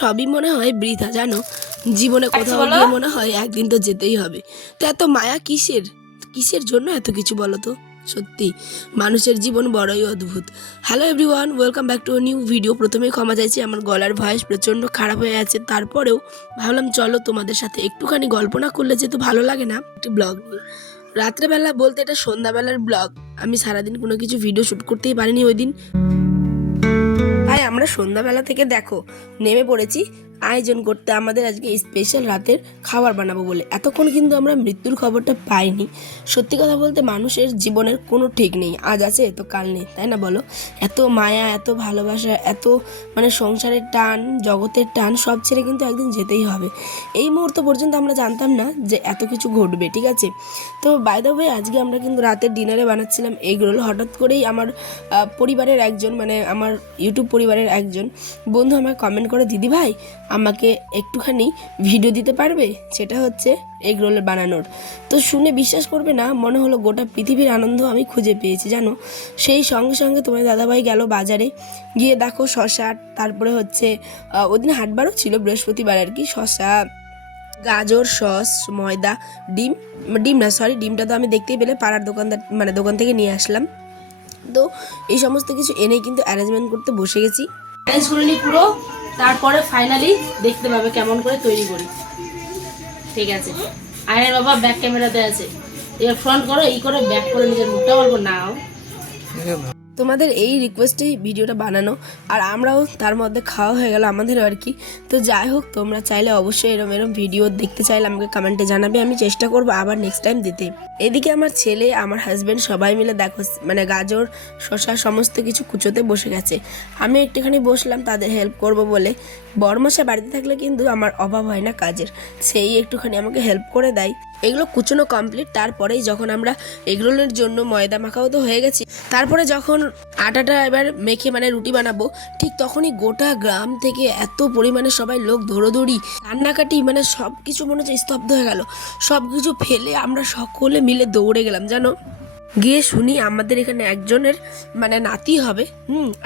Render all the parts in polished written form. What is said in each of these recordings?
সবই মনে হয় বৃথা, জানো। জীবনে কোথাও গিয়ে মনে হয় একদিন তো যেতেই হবে। তো এত মায়া কিসের, কিসের জন্য এত কিছু বলো তো? সত্যি মানুষের জীবন বড়ই অদ্ভুত। Hello everyone, welcome back to new video. প্রথমেই ক্ষমা চাইছি, আমার গলার ভয়েস প্রচণ্ড খারাপ হয়ে আছে। তারপরেও ভাবলাম চলো তোমাদের সাথে একটুখানি গল্প না করলে যেহেতু ভালো লাগে না, একটি ব্লগ নিয়ে। রাত্রেবেলা বলতে এটা সন্ধ্যাবেলার ব্লগ। আমি সারাদিন কোনো কিছু ভিডিও শ্যুট করতেই পারিনি ওই দিন, তাই আমরা সন্ধ্যাবেলা থেকে দেখো নেমে পড়েছি আয়োজন করতে আমাদের আজকে স্পেশাল রাতের খাবার বানাবো বলে। এতক্ষণ কিন্তু আমরা মৃত্যুর খবরটা পাইনি। সত্যি কথা বলতে মানুষের জীবনের কোনো ঠিক নেই, আজ আছে তো কাল নেই, তাই না বলো? এত মায়া, এত ভালোবাসা, এত মানে সংসারের টান, জগতের টান সব ছেড়ে কিন্তু একদিন যেতেই হবে। এই মুহূর্ত পর্যন্ত আমরা জানতাম না যে এত কিছু ঘটবে, ঠিক আছে? তো বাই দ্য ওয়ে আজকে আমরা কিন্তু রাতের ডিনারে বানাচ্ছিলাম এগ রোল। হঠাৎ করেই আমার পরিবারের একজন, মানে আমার ইউটিউব পরিবারের একজন বন্ধু আমাকে কমেন্ট করে, দিদি ভাই আমাকে একটুখানি ভিডিও দিতে পারবে, সেটা হচ্ছে এগ রোলের বানানোর। তো শুনে বিশ্বাস করবে না, মনে হলো গোটা পৃথিবীর আনন্দ আমি খুঁজে পেয়েছি, জানো। সেই সঙ্গে সঙ্গে তোমার দাদাভাই গেল বাজারে, গিয়ে দেখো শসা, তারপরে হচ্ছে ওদিন হাটবারও ছিল, বৃহস্পতিবার আর কি। শসা, গাজর, সস, ময়দা, ডিম, ডিম না সরি ডিমটা তো আমি দেখতেই পেলে পাড়ার দোকানদার মানে দোকান থেকে নিয়ে আসলাম। তো এই সমস্ত কিছু এনেই কিন্তু অ্যারেঞ্জমেন্ট করতে বসে গেছি। অ্যারেঞ্জ করে নিই পুরো, তারপরে ফাইনালি দেখতে পাবে কেমন করে তৈরি করি। ঠিক আছে, আরে বাবা ব্যাক ক্যামেরাতে আছে, এবার ফ্রন্ট করো, এই করে ব্যাক করে নিজের মুখটা বলবো নাও। তোমাদের এই রিকোয়েস্টেই ভিডিওটা বানানো, আর আমরাও তার মধ্যে খাওয়া হয়ে গেল আমাদেরও আর কি। তো যাই হোক, তোমরা চাইলে অবশ্যই এরম ভিডিও দেখতে চাইলে আমাকে কমেন্টে জানাবে, আমি চেষ্টা করবো আবার নেক্সট টাইম দিতে। এদিকে আমার ছেলে, আমার হাজব্যান্ড সবাই মিলে দেখো মানে গাজর, শসা সমস্ত কিছু কুচোতে বসে গেছে। আমি একটুখানি বসলাম তাদের হেল্প করব বলে। বড়মশাই বাড়িতে থাকলে কিন্তু আমার অভাব হয় না কাজের, সেই একটুখানি আমাকে হেল্প করে দেয়। এগুলো কুচোনো কমপ্লিট, তারপরেই যখন আমরা এগরোলের জন্য ময়দা মাখাও তো হয়ে গেছি, তারপরে যখন আটাটা এবার মেখে মানে রুটি বানাবো, ঠিক তখনই গোটা গ্রাম থেকে এত পরিমাণে সবাই লোক ধরোধরি, কান্নাকাটি, মানে সব কিছু মনে হচ্ছে স্তব্ধ হয়ে গেল। সব কিছু ফেলে আমরা সকলে মিলে দৌড়ে গেলাম, জানো। গিয়ে শুনি আমাদের এখানে একজনের মানে নাতি হবে,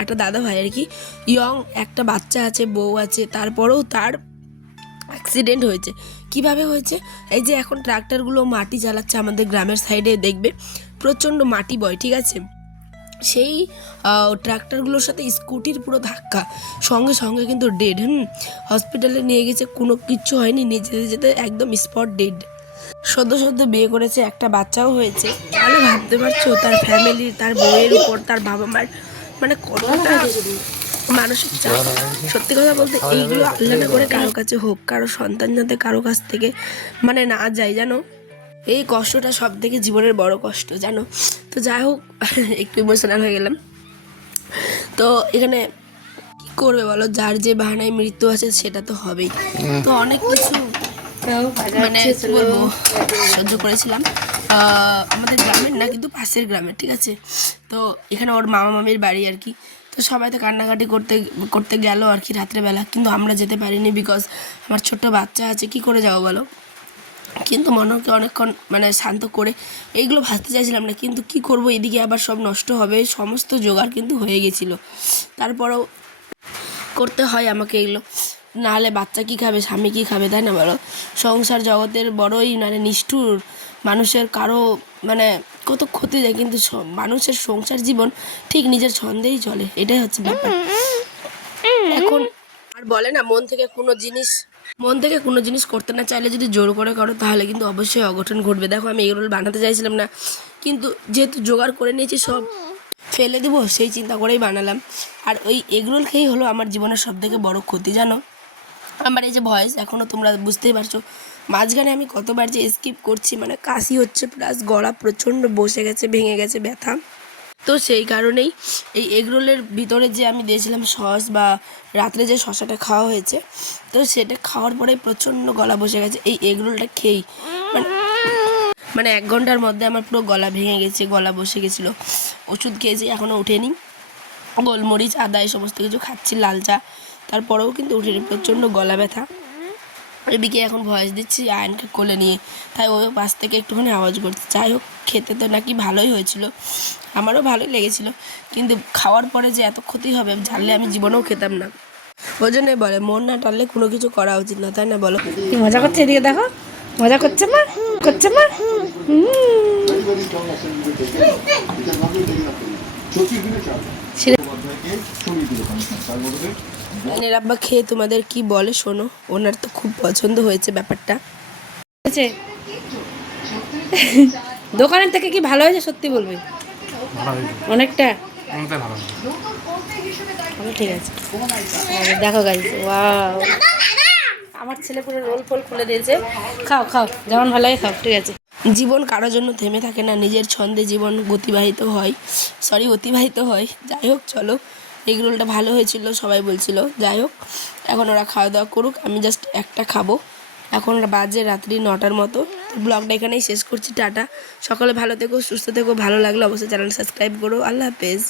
একটা দাদা ভাই আর কি, ইয়ং একটা বাচ্চা আছে, বউ আছে, তারপরেও তার অ্যাক্সিডেন্ট হয়েছে। কিভাবে হয়েছে? এই যে এখন ট্রাক্টরগুলো মাটি চালাচ্ছে আমাদের গ্রামের সাইডে, দেখবে প্রচণ্ড মাটি বয়, ঠিক আছে? সেই ট্রাক্টরগুলোর সাথে স্কুটির পুরো ধাক্কা, সঙ্গে সঙ্গে কিন্তু ডেড। হসপিটালে নিয়ে গেছে, কোনো কিচ্ছু হয়নি, নিয়ে যেতে যেতে একদম স্পট ডেড। সদ্য সদ্য বিয়ে করেছে, একটা বাচ্চাও হয়েছে। তাহলে ভাবতে পারছো তার ফ্যামিলি, তার বউয়ের উপর তার বাবা মার মানে কতটা মানসিক চাপ। সত্যি কথা বলতে এইগুলো আল্লাহ না করে কারো কাছে হোক, কারো সন্তান যাতে কারো কাছ থেকে মানে না যায়, জানো। এই কষ্টটা সব থেকে জীবনের বড় কষ্ট, জানো। তো যাই হোক, একটু ইমোশনাল হয়ে গেলাম। তো এখানে কি করবে বলো, যার যে বাহানায় মৃত্যু আছে সেটা তো হবেই। তো অনেক কিছু মানে বলবো সহ্য করেছিলাম। আমাদের গ্রামের না, কিন্তু পাশের গ্রামের, ঠিক আছে? তো এখানে ওর মামা মামির বাড়ি আর কি। তো সবাই তো কান্নাকাটি করতে করতে গেল আর কি রাত্রেবেলা, কিন্তু আমরা যেতে পারিনি, বিকজ আমার ছোট্ট বাচ্চা আছে, কি করে যাবো বলো। কিন্তু মনকে অনেকক্ষণ মানে শান্ত করে এইগুলো ভাবতে চাইছিলাম না, কিন্তু কি করব, এদিকে আবার সব নষ্ট হবে, সমস্ত জোগাড় কিন্তু হয়ে গেছিলো, তারপরেও করতে হয় আমাকে এগুলো, নাহলে বাচ্চা কী খাবে, স্বামী কী খাবে, তাই না বলো? সংসার জগতের বড়ই মানে নিষ্ঠুর, মানুষের কারো মানে কত ক্ষতি যায়, কিন্তু মানুষের সংসার জীবন ঠিক নিজের ছন্দেই চলে, এটাই হচ্ছে ব্যাপার। এখন আর বলে না, মন থেকে কোনো জিনিস করতে না চাইলে যদি জোর করে করো তাহলে কিন্তু অবশ্যই অঘটন ঘটবে। দেখো আমি এগরোল বানাতে চাইছিলাম না, কিন্তু যেহেতু জোগাড় করে নিয়েছি, সব ফেলে দেবো সেই চিন্তা করেই বানালাম। আর ওই এগরোল খেয়েই হলো আমার জীবনের সব থেকে বড় ক্ষতি, জানো। আমার এই যে ভয়েস এখনও তোমরা বুঝতেই পারছো, মাঝখানে আমি কতবার যে স্কিপ করছি, মানে কাশি হচ্ছে, প্লাস গলা প্রচণ্ড বসে গেছে, ভেঙে গেছে ব্যথা। তো সেই কারণেই এই এগরোলের ভিতরে যে আমি দিয়েছিলাম সস, বা রাত্রে যে শসাটা খাওয়া হয়েছে, তো সেটা খাওয়ার পরে প্রচণ্ড গলা বসে গেছে এই এগরোলটা খেয়েই। মানে মানে 1 ঘন্টার মধ্যে আমার পুরো গলা ভেঙে গেছে, গলা বসে গেছিলো। ওষুধ খেয়েছি, এখনও ওঠেনি। গোলমরিচ, আদা এই সমস্ত কিছু খাচ্ছি, লাল চা, তারপরেও কিন্তু উঠেনি, প্রচণ্ড গলা ব্যথা। এদিকে এখন ভয়েস দিচ্ছি আয়নকে কোলে নিয়ে, তাই ও পাশ থেকে একটুখানি আওয়াজ করছে। যাই হোক, খেতে তো নাকি ভালোই হয়েছিল, আমারও ভালোই লেগেছিলো, কিন্তু খাওয়ার পরে যে এত ক্ষতি হবে জানলে আমি জীবনেও খেতাম না। ওই জন্যই বলে মন না টানলে কোনো কিছু করা উচিত না, তাই না বলো? কি মজা করছে, এদিকে দেখো, মজা করছে মা, করছে মা। রানের আব্বা খেয়ে তোমাদের কি বলে শোনো, ওনার তো খুব পছন্দ হয়েছে ব্যাপারটা। হয়েছে? দোকানের থেকে কি ভালো হয়েছে সত্যি বলবি? অনেকটা ঠিক আছে। দেখো গাইস, ওয়াও, আমার ছেলে পুরো রোল ফোল খুলে দিয়েছে। খাও খাও, যেমন ভালো লাগে খাও, ঠিক আছে। জীবন কারোর জন্য থেমে থাকে না, নিজের ছন্দে জীবন অতিবাহিত হয়। যাই হোক, চলো, এগ রোলটা ভালো হয়েছিল, সবাই বলছিল। যাই হোক, এখন ওরা খাওয়া দাওয়া করুক, আমি জাস্ট একটা খাবো। এখন বাজে রাত্রি 9টার মতো। তো ব্লগটা এখানেই শেষ করছি, টাটা। সকলে ভালো থেকো, সুস্থ থেকো, ভালো লাগলে অবশ্যই চ্যানেল সাবস্ক্রাইব করো। আল্লাহ হাফেজ।